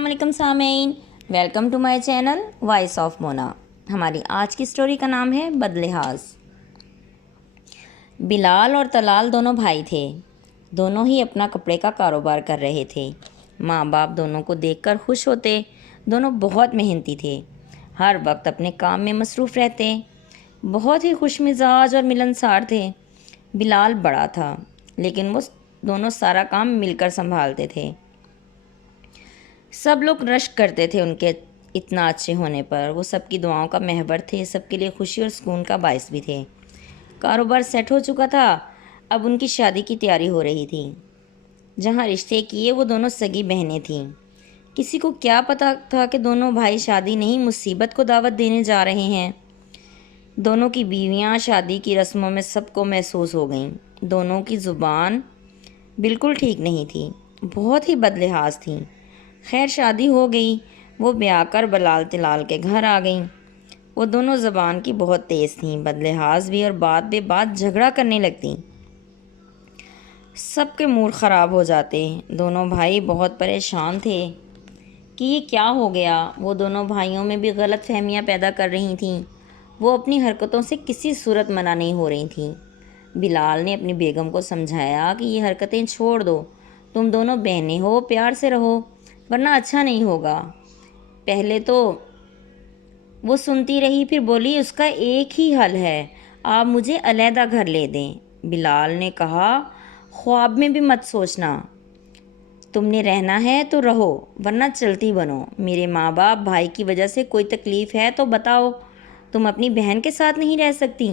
अस्सलाम वालेकुम सामीन, welcome to my channel voice of Mona. हमारी आज की स्टोरी का नाम है बदलिहाज। बिलाल और तलाल दोनों भाई थे। दोनों ही अपना कपड़े का कारोबार कर रहे थे। माँ बाप दोनों को देखकर खुश होते। दोनों बहुत मेहनती थे, हर वक्त अपने काम में मसरूफ़ रहते। बहुत ही खुश मिजाज और मिलनसार थे। बिलाल बड़ा था, लेकिन वो दोनों सारा काम मिलकर संभालते थे। सब लोग रश्क करते थे उनके इतना अच्छे होने पर। वो सबकी दुआओं का महवर थे, सबके लिए खुशी और सुकून का बायस भी थे। कारोबार सेट हो चुका था, अब उनकी शादी की तैयारी हो रही थी। जहाँ रिश्ते किए वो दोनों सगी बहनें थीं। किसी को क्या पता था कि दोनों भाई शादी नहीं मुसीबत को दावत देने जा रहे हैं। दोनों की बीवियाँ शादी की रस्मों में सबको महसूस हो गईं। दोनों की ज़ुबान बिल्कुल ठीक नहीं थी, बहुत ही बदलिहाज थी। खैर शादी हो गई। वो ब्याह कर बलाल तिलाल के घर आ गईं। वो दोनों ज़बान की बहुत तेज़ थीं, बदलिहाज भी, और बात बे बात झगड़ा करने लगतीं। सबके मूड ख़राब हो जाते। दोनों भाई बहुत परेशान थे कि ये क्या हो गया। वो दोनों भाइयों में भी गलत फहमियाँ पैदा कर रही थीं। वो अपनी हरकतों से किसी सूरत मना नहीं हो रही थीं। बिलाल ने अपनी बेगम को समझाया कि ये हरकतें छोड़ दो, तुम दोनों बहनें हो, प्यार से रहो, वरना अच्छा नहीं होगा। पहले तो वो सुनती रही, फिर बोली, उसका एक ही हल है, आप मुझे अलहदा घर ले दें। बिलाल ने कहा, ख्वाब में भी मत सोचना, तुमने रहना है तो रहो, वरना चलती बनो। मेरे माँ बाप भाई की वजह से कोई तकलीफ़ है तो बताओ, तुम अपनी बहन के साथ नहीं रह सकती।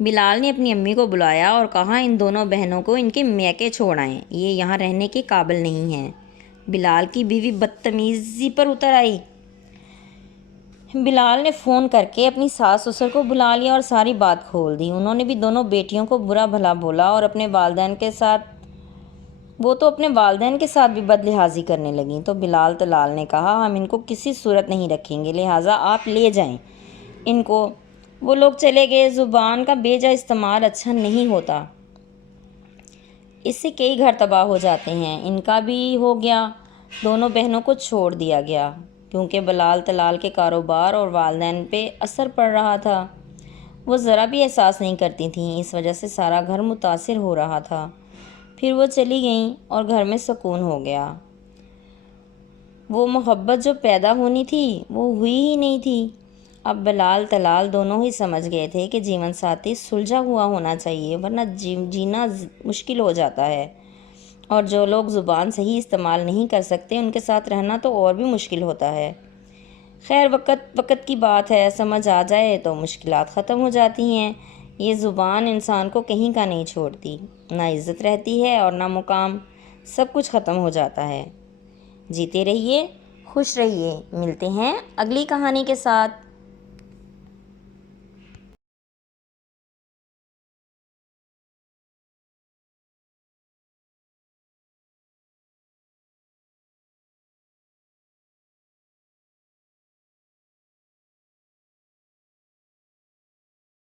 बिलाल ने अपनी अम्मी को बुलाया और कहा, इन दोनों बहनों को इनके मैके छोड़ आएं, ये यहाँ रहने के काबिल नहीं हैं। बिलाल की बीवी बदतमीज़ी पर उतर आई। बिलाल ने फ़ोन करके अपनी सास ससुर को बुला लिया और सारी बात खोल दी। उन्होंने भी दोनों बेटियों को बुरा भला बोला और अपने वालिदैन के साथ भी बदलिहाजी करने लगीं। तो बिलाल तलाल ने कहा, हम इनको किसी सूरत नहीं रखेंगे, लिहाजा आप ले जाएं इनको। वो लोग चले गए। ज़ुबान का बेजा इस्तेमाल अच्छा नहीं होता, इससे कई घर तबाह हो जाते हैं। इनका भी हो गया। दोनों बहनों को छोड़ दिया गया क्योंकि बलाल तलाल के कारोबार और वालिदैन पे असर पड़ रहा था। वो ज़रा भी एहसास नहीं करती थीं, इस वजह से सारा घर मुतासिर हो रहा था। फिर वो चली गईं और घर में सुकून हो गया। वो मोहब्बत जो पैदा होनी थी वो हुई ही नहीं थी। अब बलाल तलाल दोनों ही समझ गए थे कि जीवन साथी सुलझा हुआ होना चाहिए, वरना जीना मुश्किल हो जाता है। और जो लोग ज़ुबान सही इस्तेमाल नहीं कर सकते, उनके साथ रहना तो और भी मुश्किल होता है। खैर वक़्त की बात है, समझ आ जाए तो मुश्किलात ख़त्म हो जाती हैं। ये ज़ुबान इंसान को कहीं का नहीं छोड़ती, ना इज़्ज़त रहती है और ना मुकाम, सब कुछ ख़त्म हो जाता है। जीते रहिए, खुश रहिए। मिलते हैं अगली कहानी के साथ।